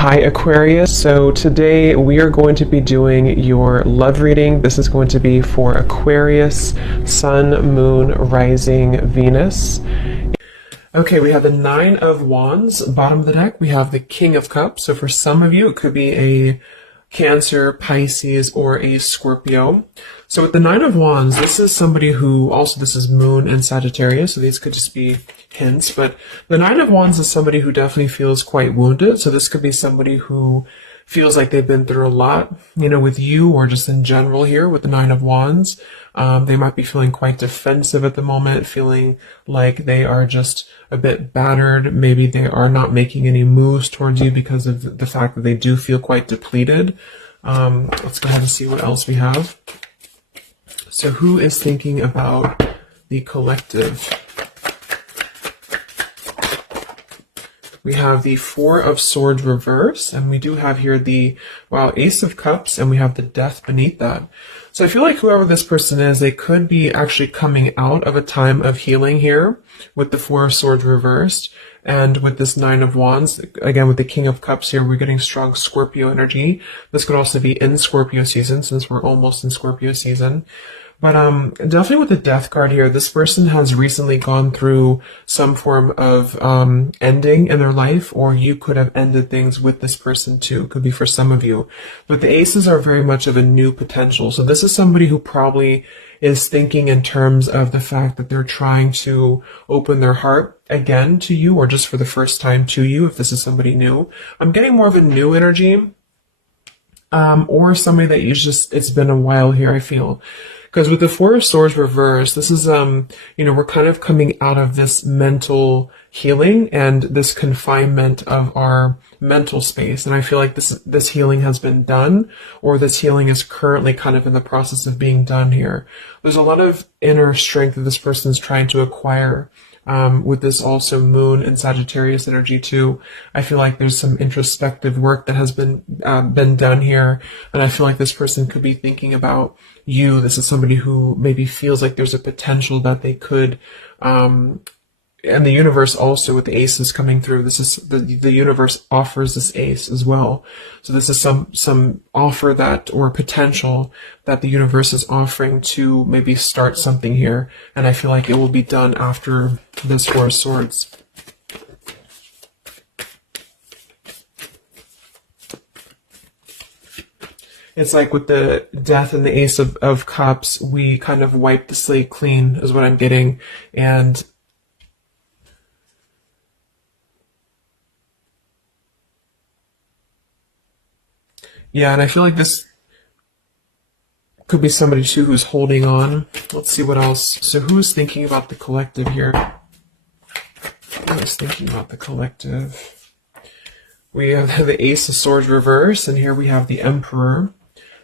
Hi Aquarius, so today we are going to be doing your love reading. This is going to be for Aquarius, Sun, Moon, Rising, Venus. Okay, we have the Nine of Wands, bottom of the deck. We have the King of Cups, so for some of you it could be a Cancer, Pisces, or a Scorpio. So with the Nine of Wands, this is somebody who, also this is Moon and Sagittarius, so these could just be hints, but the Nine of Wands is somebody who definitely feels quite wounded, so this could be somebody who feels like they've been through a lot, with you or just in general here with the Nine of Wands. They might be feeling quite defensive at the moment, feeling like they are just a bit battered. Maybe they are not making any moves towards you because of the fact that they do feel quite depleted. Let's go ahead and see what else we have. So who is thinking about the collective? We have the Four of Swords reverse, and we do have here the, Ace of Cups, and we have the Death beneath that. So I feel like whoever this person is, they could be actually coming out of a time of healing here with the Four of Swords reversed, and with this Nine of Wands, again with the King of Cups here, we're getting strong Scorpio energy. This could also be in Scorpio season, since we're almost in Scorpio season. But definitely with the Death card here, this person has recently gone through some form of ending in their life, or you could have ended things with this person too. Could be for some of you. But the Aces are very much of a new potential. So this is somebody who probably is thinking in terms of the fact that they're trying to open their heart again to you, or just for the first time to you, if this is somebody new. I'm getting more of a new energy, or somebody that it's been a while here, I feel. Because with the Four of Swords reversed, this is, we're kind of coming out of this mental healing and this confinement of our mental space. And I feel like this healing has been done, or this healing is currently kind of in the process of being done here. There's a lot of inner strength that this person is trying to acquire. With this also Moon and Sagittarius energy too. I feel like there's some introspective work that has been done here, and I feel like this person could be thinking about you. This is somebody who maybe feels like there's a potential that they could, and the universe also with the aces coming through. This is the universe offers this ace as well. So this is some offer that, or potential that the universe is offering to maybe start something here. And I feel like it will be done after this Four of Swords. It's like with the Death and the Ace of Cups, we kind of wipe the slate clean is what I'm getting. And yeah, and I feel like this could be somebody too who's holding on. Let's see what else. So who's thinking about the collective here? Who's thinking about the collective? We have the Ace of Swords reverse, and here we have the Emperor.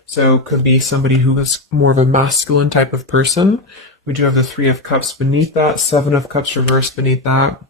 So could be somebody who is more of a masculine type of person. We do have the Three of Cups beneath that, Seven of Cups reversed beneath that.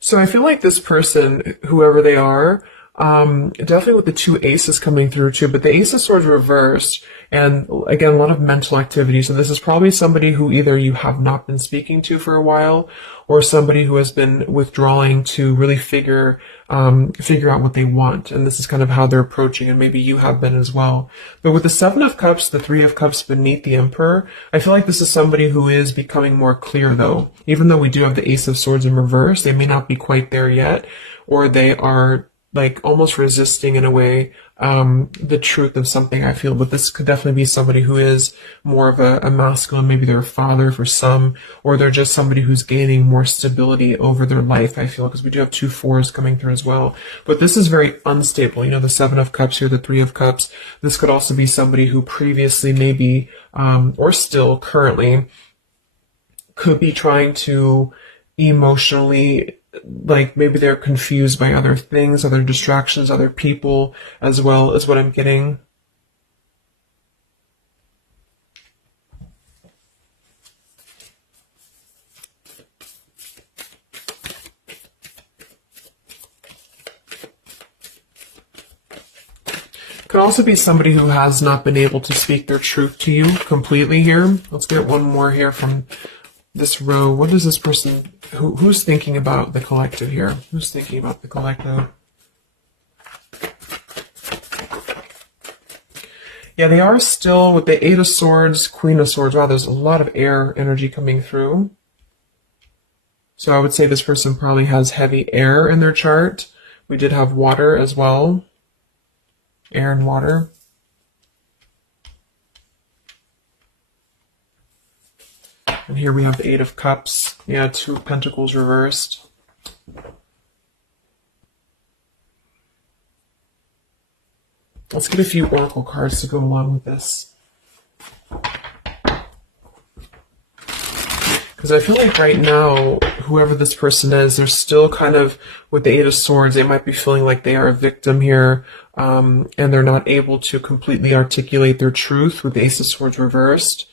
So I feel like this person, whoever they are, definitely with the two aces coming through too, but the Ace of Swords reversed, and again, a lot of mental activity. So this is probably somebody who either you have not been speaking to for a while, or somebody who has been withdrawing to really figure out what they want. And this is kind of how they're approaching, and maybe you have been as well. But with the Seven of Cups, the Three of Cups beneath the Emperor, I feel like this is somebody who is becoming more clear though. Even though we do have the Ace of Swords in reverse, they may not be quite there yet, or they are like almost resisting in a way the truth of something, I feel. But this could definitely be somebody who is more of a masculine. Maybe they're a father for some, or they're just somebody who's gaining more stability over their life, I feel, because we do have two fours coming through as well. But this is very unstable. The Seven of Cups here, the Three of Cups. This could also be somebody who previously maybe, or still currently, could be trying to emotionally, like maybe they're confused by other things, other distractions, other people, as well as what I'm getting. Could also be somebody who has not been able to speak their truth to you completely here. Let's get one more here from this row. What is this person, who's thinking about the collective here? Who's thinking about the collective? Yeah, they are still with the Eight of Swords, Queen of Swords. Wow, there's a lot of air energy coming through. So I would say this person probably has heavy air in their chart. We did have water as well. Air and water. And here we have the Eight of Cups. Yeah, Two of Pentacles reversed. Let's get a few oracle cards to go along with this. Because I feel like right now, whoever this person is, they're still kind of, with the Eight of Swords, they might be feeling like they are a victim here, and they're not able to completely articulate their truth with the Ace of Swords reversed.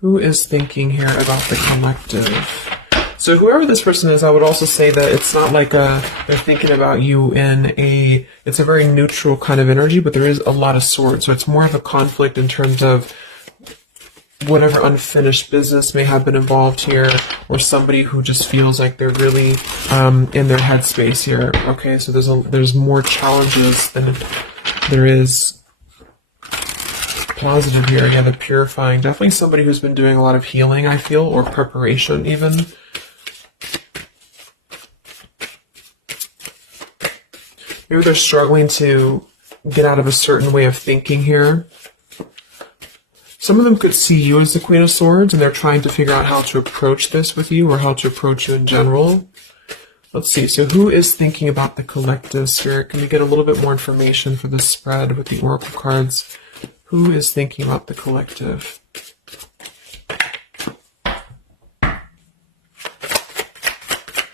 Who is thinking here about the collective? So whoever this person is, I would also say that it's not like they're thinking about you in it's a very neutral kind of energy, but there is a lot of swords. So it's more of a conflict in terms of whatever unfinished business may have been involved here, or somebody who just feels like they're really in their headspace here. Okay, so there's more challenges than there is positive here. Yeah, the purifying. Definitely somebody who's been doing a lot of healing, I feel, or preparation even. Maybe they're struggling to get out of a certain way of thinking here. Some of them could see you as the Queen of Swords, and they're trying to figure out how to approach this with you, or how to approach you in general. Let's see. So who is thinking about the collective, Spirit? Can we get a little bit more information for this spread with the oracle cards? Who is thinking about the collective?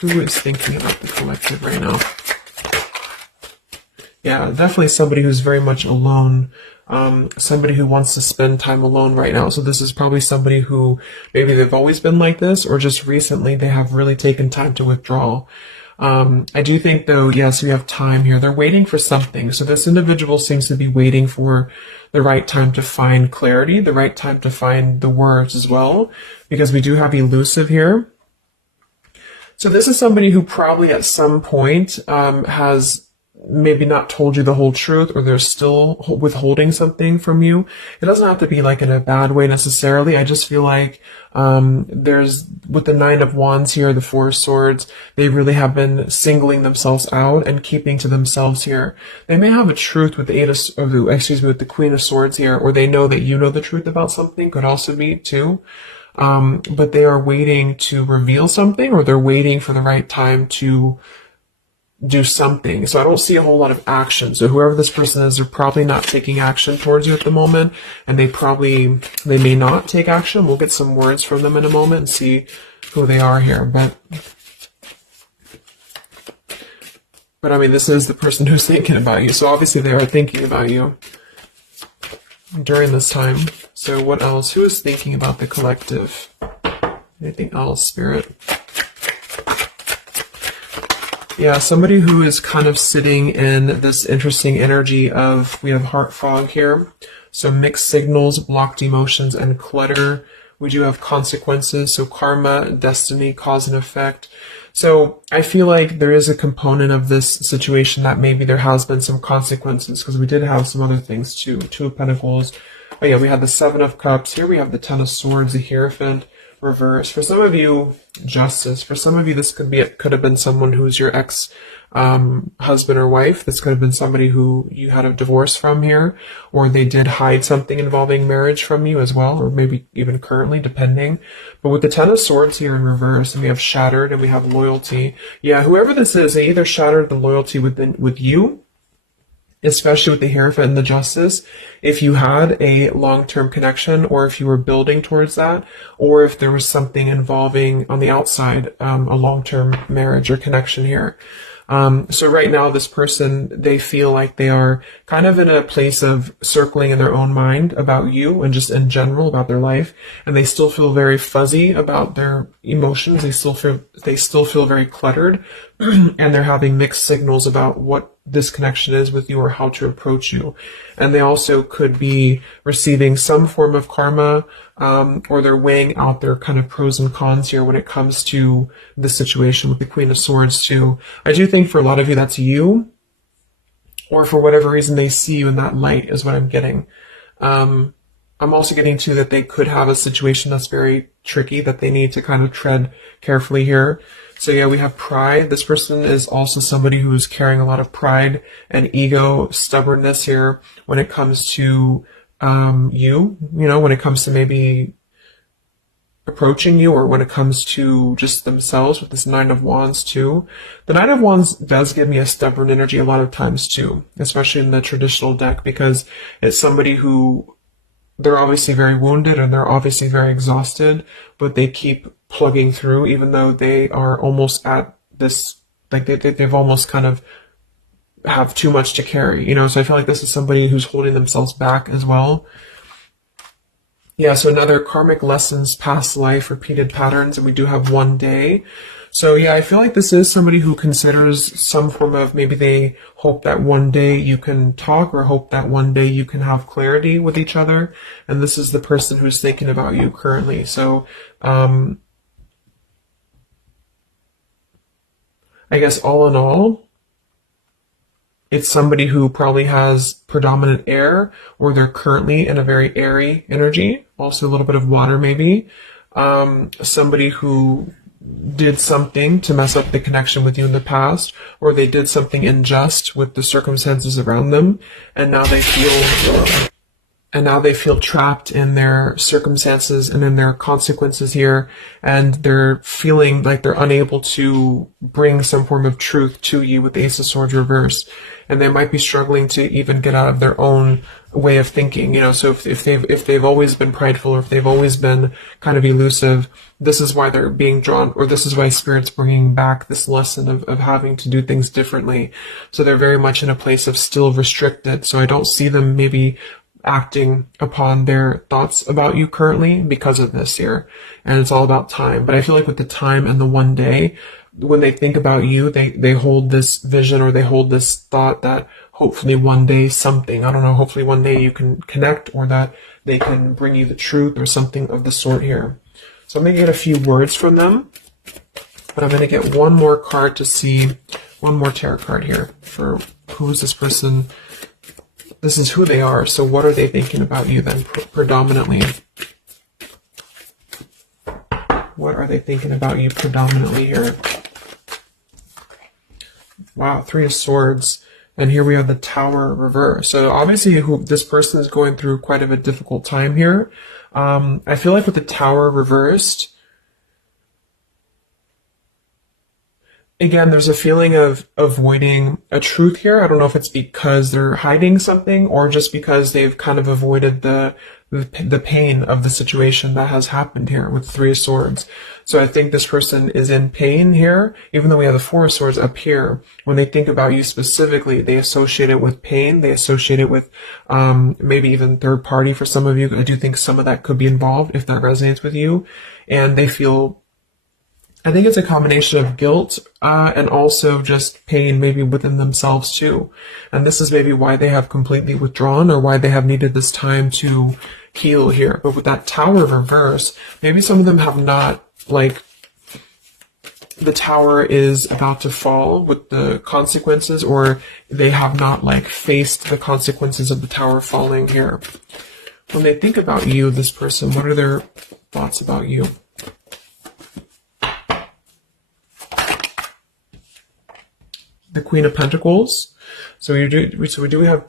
Who is thinking about the collective right now? Yeah, definitely somebody who's very much alone. Somebody who wants to spend time alone right now. So this is probably somebody who maybe they've always been like this, or just recently they have really taken time to withdraw. I do think though, yes, we have time here. They're waiting for something. So this individual seems to be waiting for the right time to find clarity, the right time to find the words as well, because we do have elusive here. So this is somebody who probably at some point has maybe not told you the whole truth, or they're still withholding something from you. It doesn't have to be like in a bad way necessarily. I just feel like there's, with the Nine of Wands here, the Four of Swords, they really have been singling themselves out and keeping to themselves here. They may have a truth with the with the Queen of Swords here, or they know that you know the truth about something, could also be too. But they are waiting to reveal something, or they're waiting for the right time to do something. So I don't see a whole lot of action. So whoever this person is, they're probably not taking action towards you at the moment, and they may not take action. We'll get some words from them in a moment and see who they are here. But I mean, this is the person who's thinking about you. So obviously they are thinking about you during this time. So what else? Who is thinking about the collective? Anything else, Spirit? Yeah, somebody who is kind of sitting in this interesting energy of, we have heart fog here. So mixed signals, blocked emotions, and clutter. We do have consequences, so karma, destiny, cause and effect. So I feel like there is a component of this situation that maybe there has been some consequences, because we did have some other things too. Two of Pentacles. Oh yeah, we had the Seven of Cups. Here we have the Ten of Swords, the Hierophant. Reverse. For some of you, Justice. For some of you, this could have been someone who's your ex husband or wife. This could have been somebody who you had a divorce from here, or they did hide something involving marriage from you as well, or maybe even currently, depending. But with the Ten of Swords here in reverse, and we have shattered, and we have loyalty. Yeah, whoever this is, they either shattered the loyalty with you, especially with the Hierophant and the Justice, if you had a long-term connection, or if you were building towards that, or if there was something involving on the outside, a long-term marriage or connection here. So right now, this person, they feel like they are kind of in a place of circling in their own mind about you and just in general about their life. And they still feel very fuzzy about their emotions. They still feel very cluttered and they're having mixed signals about what this connection is with you or how to approach you. And they also could be receiving some form of karma, or they're weighing out their kind of pros and cons here when it comes to the situation with the Queen of Swords too. I do think for a lot of you that's you, or for whatever reason they see you in that light is what I'm getting. I'm also getting to that they could have a situation that's very tricky that they need to kind of tread carefully here. So yeah, we have pride. This person is also somebody who's carrying a lot of pride and ego, stubbornness here when it comes to when it comes to maybe approaching you, or when it comes to just themselves with this Nine of Wands too. The Nine of Wands does give me a stubborn energy a lot of times too, especially in the traditional deck, because it's somebody who, they're obviously very wounded and they're obviously very exhausted, but they keep plugging through even though they are almost at this, like they've almost kind of have too much to carry, so I feel like this is somebody who's holding themselves back as well. Yeah, so another karmic lessons, past life, repeated patterns, and we do have one day. So yeah, I feel like this is somebody who considers some form of, maybe they hope that one day you can talk, or hope that one day you can have clarity with each other. And this is the person who's thinking about you currently. So I guess all in all, it's somebody who probably has predominant air, or they're currently in a very airy energy. Also a little bit of water maybe. Somebody who did something to mess up the connection with you in the past, or they did something unjust with the circumstances around them, and now they feel trapped in their circumstances and in their consequences here, and they're feeling like they're unable to bring some form of truth to you with the Ace of Swords reverse. And they might be struggling to even get out of their own way of thinking, so if they've always been prideful, or if they've always been kind of elusive, this is why they're being drawn, or this is why Spirit's bringing back this lesson of having to do things differently. So they're very much in a place of still restricted. So I don't see them maybe acting upon their thoughts about you currently because of this here. And it's all about time. But I feel like with the time and the one day, when they think about you, they hold this vision, or they hold this thought that hopefully one day something, I don't know, hopefully one day you can connect, or that they can bring you the truth or something of the sort here. So I'm going to get a few words from them, but I'm going to get one more card to see, one more tarot card here for who is this person. This is who they are. So what are they thinking about you then predominantly? What are they thinking about you predominantly here? Wow, Three of Swords. And here we have the Tower reverse. So obviously this person is going through quite of a difficult time here. I feel like with the Tower reversed, again, there's a feeling of avoiding a truth here. I don't know if it's because they're hiding something, or just because they've kind of avoided the pain of the situation that has happened here with Three of Swords. So I think this person is in pain here, even though we have the Four of Swords up here. When they think about you specifically, they associate it with pain. They associate it with maybe even third party for some of you. I do think some of that could be involved if that resonates with you. And they feel, I think it's a combination of guilt and also just pain maybe within themselves too. And this is maybe why they have completely withdrawn, or why they have needed this time to heal here. But with that Tower reverse, maybe some of them have not, like, the tower is about to fall with the consequences, or they have not, like, faced the consequences of the tower falling here. When they think about you, this person, what are their thoughts about you? The Queen of Pentacles. So we do have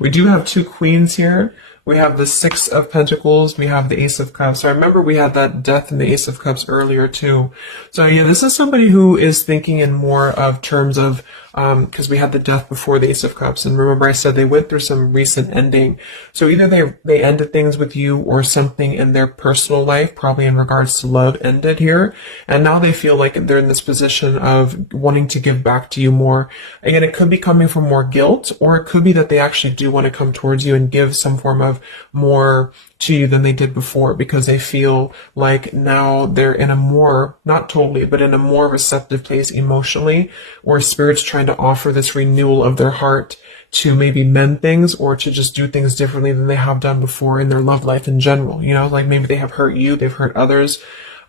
we do have two queens here. We have the Six of Pentacles. We have the Ace of Cups. So I remember we had that Death and the Ace of Cups earlier too. So yeah, this is somebody who is thinking in more of terms of because we had the death before the Ace of Cups. And remember I said they went through some recent ending. So either they ended things with you, or something in their personal life, probably in regards to love, ended here. And now they feel like they're in this position of wanting to give back to you more. Again, it could be coming from more guilt, or it could be that they actually do want to come towards you and give some form of more to you than they did before, because they feel like now they're in a more, not totally, but in a more receptive place emotionally, where Spirit's trying to offer this renewal of their heart to maybe mend things, or to just do things differently than they have done before in their love life in general. You know, like maybe they have hurt you, they've hurt others.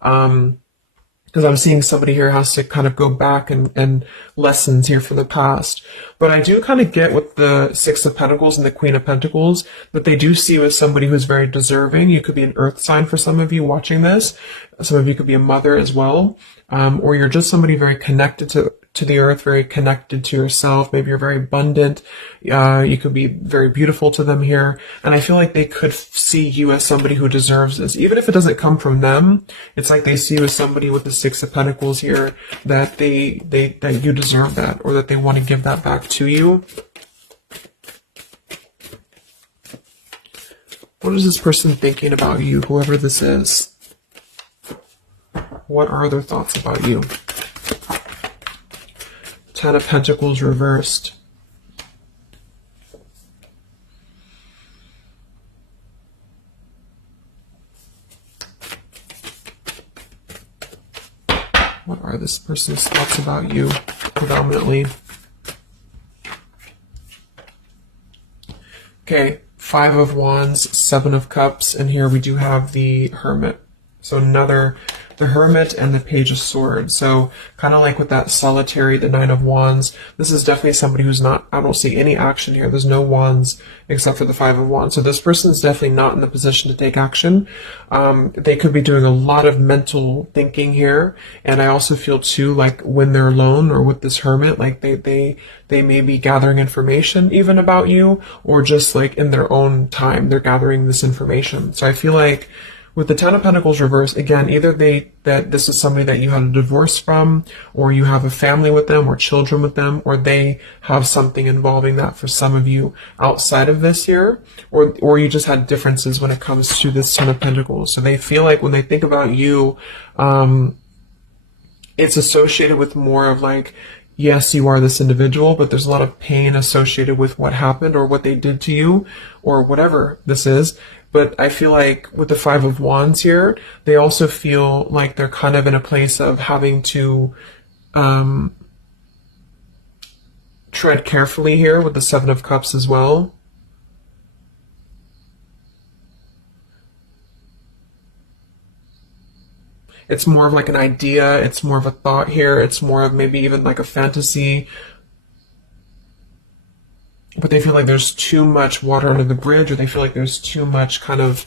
Because I'm seeing somebody here has to kind of go back and lessons here from the past. But I do kind of get with the Six of Pentacles and the Queen of Pentacles that they do see you as somebody who's very deserving. You could be an earth sign for some of you watching this. Some of you could be a mother as well. Or you're just somebody very connected to the earth, very connected to yourself. Maybe you're very abundant. You could be very beautiful to them here. And I feel like they could see you as somebody who deserves this. Even if it doesn't come from them, it's like they see you as somebody with the Six of Pentacles here, that that you deserve that, or that they want to give that back to you. What is this person thinking about you, whoever this is? What are their thoughts about you? Ten of Pentacles reversed. What are this person's thoughts about you, predominantly? Okay, Five of Wands, Seven of Cups, and here we do have the Hermit. So the Hermit and the Page of Swords. So kind of like with that solitary, the Nine of Wands, this is definitely somebody who's not, I don't see any action here. There's no wands except for the Five of Wands. So this person is definitely not in the position to take action. They could be doing a lot of mental thinking here. And I also feel too, like when they're alone or with this Hermit, like they may be gathering information even about you, or just like in their own time, they're gathering this information. So I feel like with the Ten of Pentacles reversed, again, either that this is somebody that you had a divorce from, or you have a family with them, or children with them, or they have something involving that for some of you outside of this year, or you just had differences when it comes to this Ten of Pentacles. So they feel like when they think about you, it's associated with more of like, yes, you are this individual, but there's a lot of pain associated with what happened or what they did to you, or whatever this is. But I feel like with the Five of Wands here, they also feel like they're kind of in a place of having to tread carefully here with the Seven of Cups as well. It's more of like an idea, it's more of a thought here, it's more of maybe even like a fantasy. But they feel like there's too much water under the bridge, or they feel like there's too much kind of,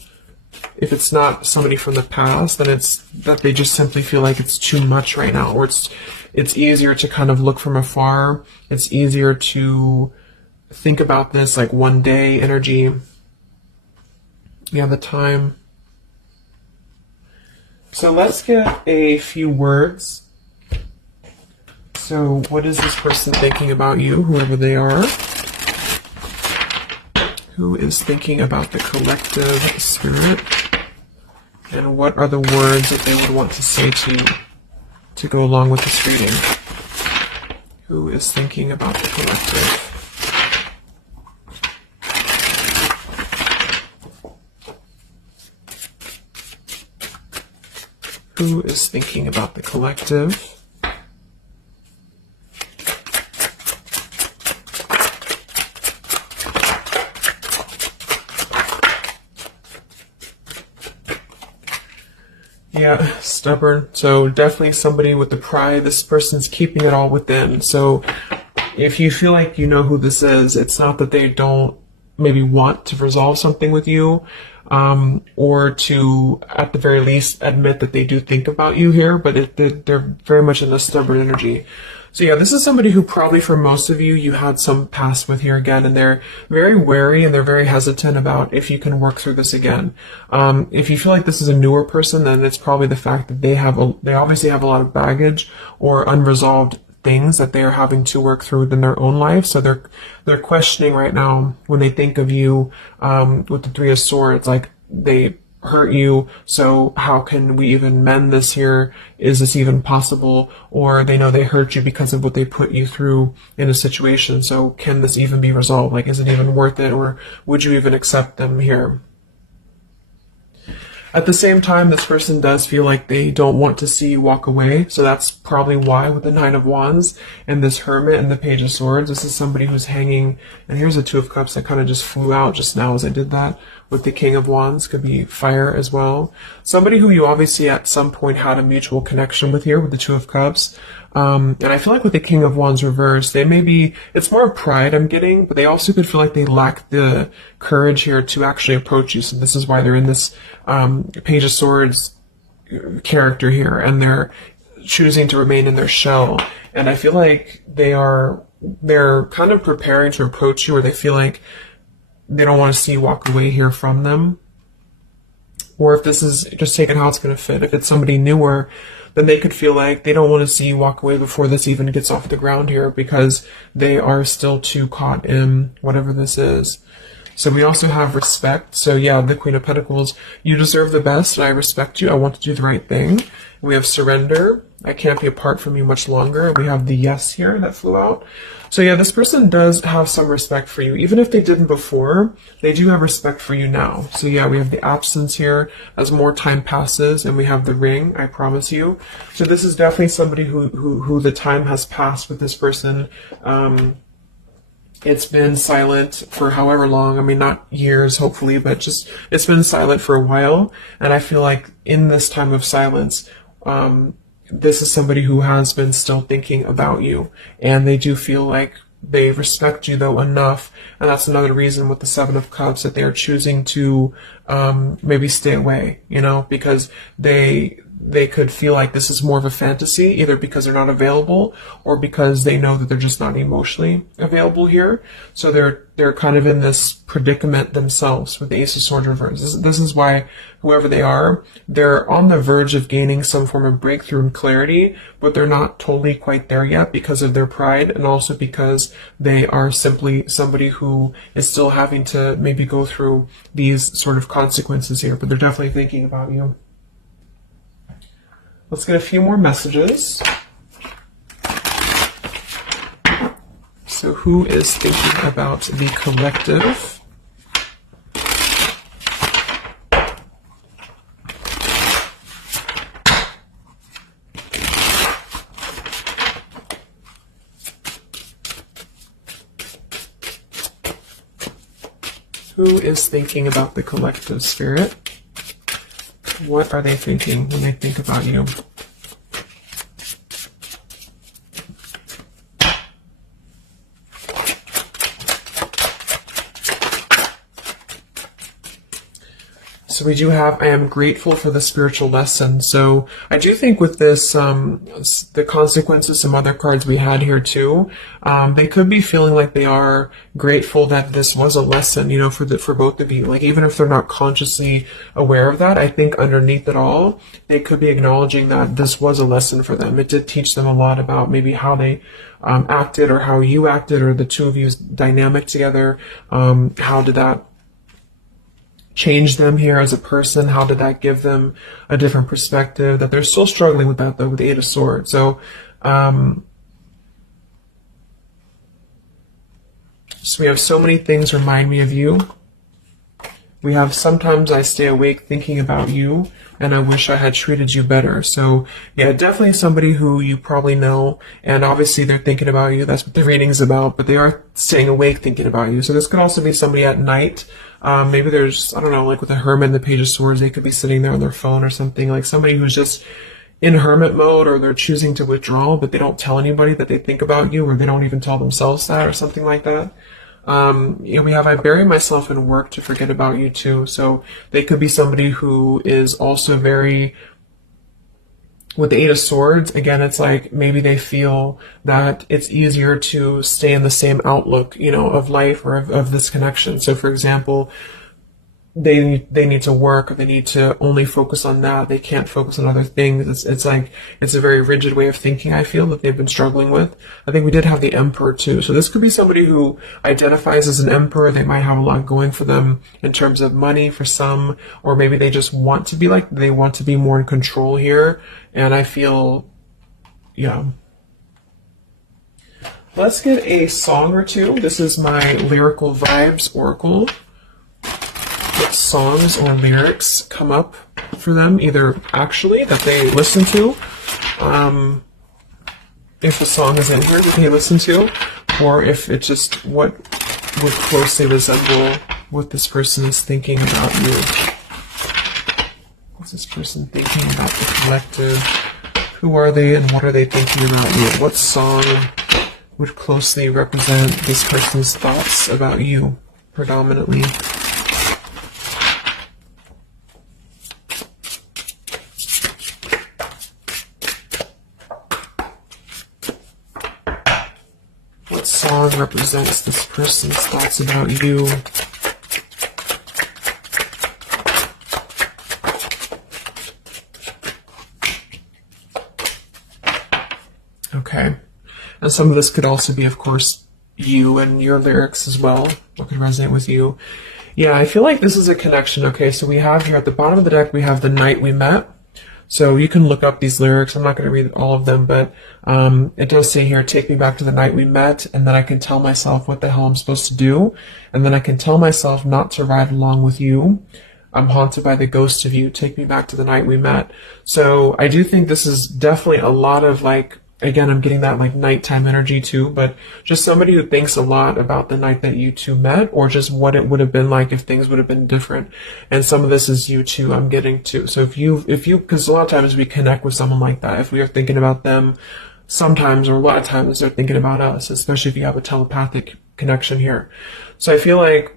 if it's not somebody from the past, then it's that they just simply feel like it's too much right now, or it's easier to kind of look from afar. It's easier to think about this like one day energy. Yeah, the time. So let's get a few words. So what is this person thinking about you, whoever they are? Who is thinking about the collective spirit? And what are the words that they would want to say to go along with this reading? Who is thinking about the collective? Who is thinking about the collective? Yeah, stubborn. So definitely somebody with the pride. This person's keeping it all within. So if you feel like you know who this is, it's not that they don't maybe want to resolve something with you, or to, at the very least, admit that they do think about you here, but they're very much in the stubborn energy. So yeah, this is somebody who probably for most of you, you had some past with here again, and they're very wary and they're very hesitant about if you can work through this again. If you feel like this is a newer person, then it's probably the fact that they obviously have a lot of baggage or unresolved things that they are having to work through within their own life. So they're questioning right now when they think of you with the Three of Swords, like they hurt you, so how can we even mend this here? Is this even possible? Or they know they hurt you because of what they put you through in a situation, so can this even be resolved? Like, is it even worth it, or would you even accept them here? At the same time, this person does feel like they don't want to see you walk away, so that's probably why with the Nine of Wands and this Hermit and the Page of Swords, this is somebody who's hanging, and here's the Two of Cups that kind of just flew out just now as I did that, with the King of Wands, could be fire as well. Somebody who you obviously at some point had a mutual connection with here with the Two of Cups. And I feel like with the King of Wands reversed, they may be, it's more of pride I'm getting, but they also could feel like they lack the courage here to actually approach you. So this is why they're in this Page of Swords character here, and they're choosing to remain in their shell. And I feel like they're kind of preparing to approach you, or they feel like they don't want to see you walk away here from them. Or if this is just taking how it's going to fit, if it's somebody newer, then they could feel like they don't want to see you walk away before this even gets off the ground here, because they are still too caught in whatever this is. So we also have respect. So yeah, the Queen of Pentacles, you deserve the best, and I respect you. I want to do the right thing. We have surrender. I can't be apart from you much longer. We have the yes here that flew out. So yeah, this person does have some respect for you. Even if they didn't before, they do have respect for you now. So yeah, we have the absence here as more time passes, and we have the ring, I promise you. So this is definitely somebody who the time has passed with this person. It's been silent for however long. I mean, not years, hopefully, but just it's been silent for a while. And I feel like in this time of silence, this is somebody who has been still thinking about you, and they do feel like they respect you though enough, and that's another reason with the Seven of Cups that they are choosing to maybe stay away, you know, because they could feel like this is more of a fantasy, either because they're not available or because they know that they're just not emotionally available here. So they're kind of in this predicament themselves with the Ace of Swords reversed. This is why whoever they are, they're on the verge of gaining some form of breakthrough and clarity, but they're not totally quite there yet because of their pride, and also because they are simply somebody who is still having to maybe go through these sort of consequences here, but they're definitely thinking about you. Let's get a few more messages. So who is thinking about the collective? Who is thinking about the collective, Spirit? What are they thinking when they think about you? So we do have, I am grateful for the spiritual lesson. So I do think with this, the consequences, some other cards we had here too, they could be feeling like they are grateful that this was a lesson, you know, for both of you. Like, even if they're not consciously aware of that, I think underneath it all, they could be acknowledging that this was a lesson for them. It did teach them a lot about maybe how they acted, or how you acted, or the two of you's dynamic together. How did that change them here as a person? How did that give them a different perspective? That they're still struggling with that though, with the Eight of Swords. So, so we have so many things remind me of you. We have sometimes I stay awake thinking about you, and I wish I had treated you better. So yeah, definitely somebody who you probably know, and obviously they're thinking about you. That's what the reading's about, but they are staying awake thinking about you. So this could also be somebody at night. Maybe there's, I don't know, like with the Hermit and the Page of Swords, they could be sitting there on their phone or something, like somebody who's just in hermit mode, or they're choosing to withdraw, but they don't tell anybody that they think about you, or they don't even tell themselves that, or something like that. You know, we have, I bury myself in work to forget about you too. So they could be somebody who is also very, with the Eight of Swords, again, it's like maybe they feel that it's easier to stay in the same outlook, you know, of life, or of this connection. So for example, they need to work, or they need to only focus on that. They can't focus on other things. It's like, it's a very rigid way of thinking, I feel, that they've been struggling with. I think we did have the Emperor too. So this could be somebody who identifies as an Emperor. They might have a lot going for them in terms of money for some, or maybe they just want to be like, they want to be more in control here. And I feel, yeah. Let's get a song or two. This is my Lyrical Vibes Oracle. What songs or lyrics come up for them, either actually that they listen to, if the song is in here that they listen to, or if it's just what would closely resemble what this person is thinking about you. What's this person thinking about the collective? Who are they and what are they thinking about you? What song would closely represent this person's thoughts about you, predominantly? What song represents this person's thoughts about you? Okay. And some of this could also be, of course, you and your lyrics as well. What could resonate with you? Yeah, I feel like this is a connection. Okay, so we have here at the bottom of the deck, we have The Night We Met. So you can look up these lyrics. I'm not going to read all of them, but it does say here, take me back to the night we met, and then I can tell myself what the hell I'm supposed to do, and then I can tell myself not to ride along with you. I'm haunted by the ghost of you. Take me back to the night we met. So I do think this is definitely a lot of, like, again, I'm getting that like nighttime energy too, but just somebody who thinks a lot about the night that you two met, or just what it would have been like if things would have been different. And some of this is you too, I'm getting to. So if you, because a lot of times we connect with someone like that. If we are thinking about them sometimes, or a lot of times they're thinking about us, especially if you have a telepathic connection here. So I feel like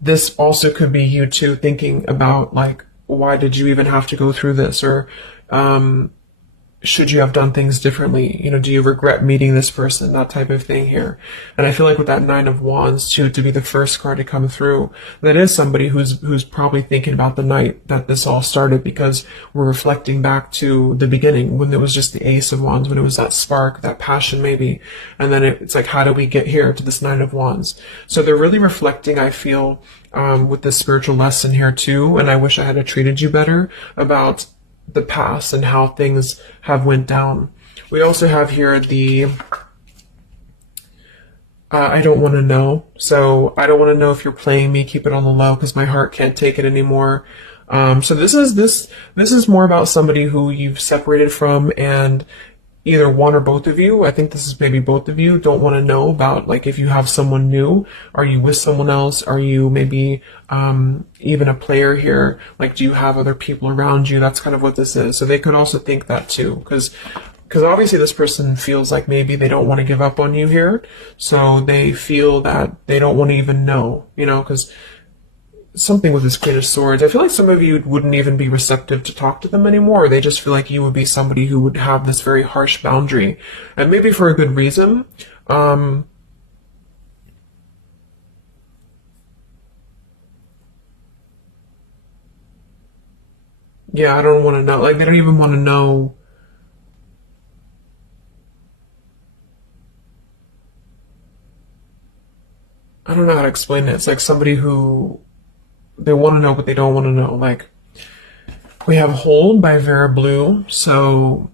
this also could be you too thinking about, like, why did you even have to go through this? Or, should you have done things differently? You know, do you regret meeting this person? That type of thing here. And I feel like with that Nine of Wands too, to be the first card to come through, that is somebody who's probably thinking about the night that this all started, because we're reflecting back to the beginning when it was just the Ace of Wands, when it was that spark, that passion maybe. And then it's like, how do we get here to this Nine of Wands? So they're really reflecting, I feel, with this spiritual lesson here too. And I wish I had treated you better, about the past and how things have went down. We also have here the I don't want to know. So I don't want to know if you're playing me. Keep it on the low because my heart can't take it anymore. So this is more about somebody who you've separated from, and either one or both of you, I think this is maybe both of you, don't want to know about, like, if you have someone new. Are you with someone else? Are you maybe even a player here? Like, do you have other people around you? That's kind of what this is. So they could also think that too, because obviously this person feels like maybe they don't want to give up on you here. So they feel that they don't want to even know, you know, because something with this Queen of Swords, I feel like some of you wouldn't even be receptive to talk to them anymore. They just feel like you would be somebody who would have this very harsh boundary, and maybe for a good reason. Yeah, I don't want to know. Like, they don't even want to know. I don't know how to explain it. It's like somebody who, they want to know, but they don't want to know. Like, we have Hold by Vera Blue. So,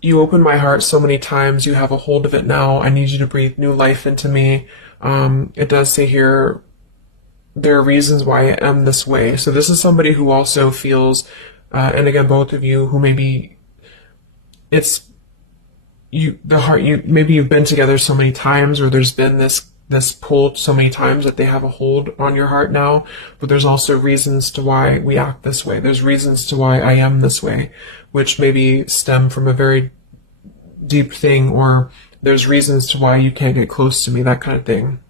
you open my heart so many times. You have a hold of it now. I need you to breathe new life into me. It does say here, there are reasons why I am this way. So this is somebody who also feels, and again, both of you, who maybe it's you, the heart, you, maybe you've been together so many times, or there's been this pull so many times that they have a hold on your heart now. But there's also reasons to why we act this way. There's reasons to why I am this way, which maybe stem from a very deep thing, or there's reasons to why you can't get close to me, that kind of thing.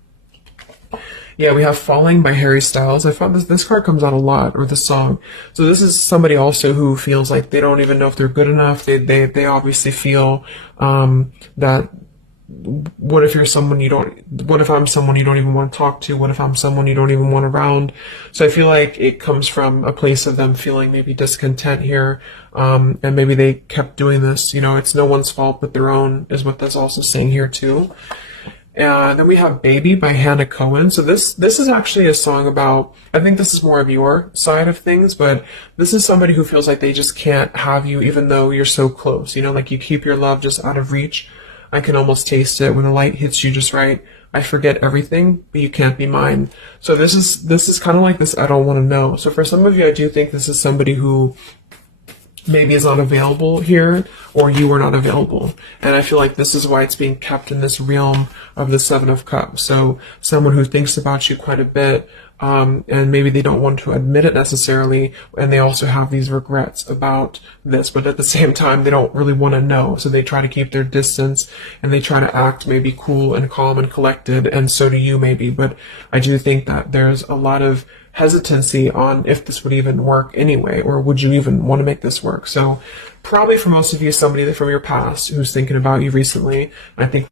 Yeah, we have Falling by Harry Styles. I found this card comes out a lot, or the song. So this is somebody also who feels like they don't even know if they're good enough. They obviously feel that what if you're someone you don't, what if I'm someone you don't even want to talk to? What if I'm someone you don't even want around? So I feel like it comes from a place of them feeling maybe discontent here. And maybe they kept doing this, you know, it's no one's fault but their own, is what that's also saying here too. And then we have Baby by Hannah Cohen. So this is actually a song about, I think this is more of your side of things, but this is somebody who feels like they just can't have you even though you're so close. You know, like you keep your love just out of reach. I can almost taste it when the light hits you just right. I forget everything, but you can't be mine. So this is kind of like this I don't want to know. So for some of you, I do think this is somebody who maybe is not available here, or you are not available. And I feel like this is why it's being kept in this realm of the Seven of Cups. So someone who thinks about you quite a bit, and maybe they don't want to admit it necessarily, and they also have these regrets about this, but at the same time, they don't really want to know. So they try to keep their distance, and they try to act maybe cool and calm and collected, and so do you maybe. But I do think that there's a lot of hesitancy on if this would even work anyway, or would you even want to make this work? So probably for most of you, somebody from your past who's thinking about you recently. I think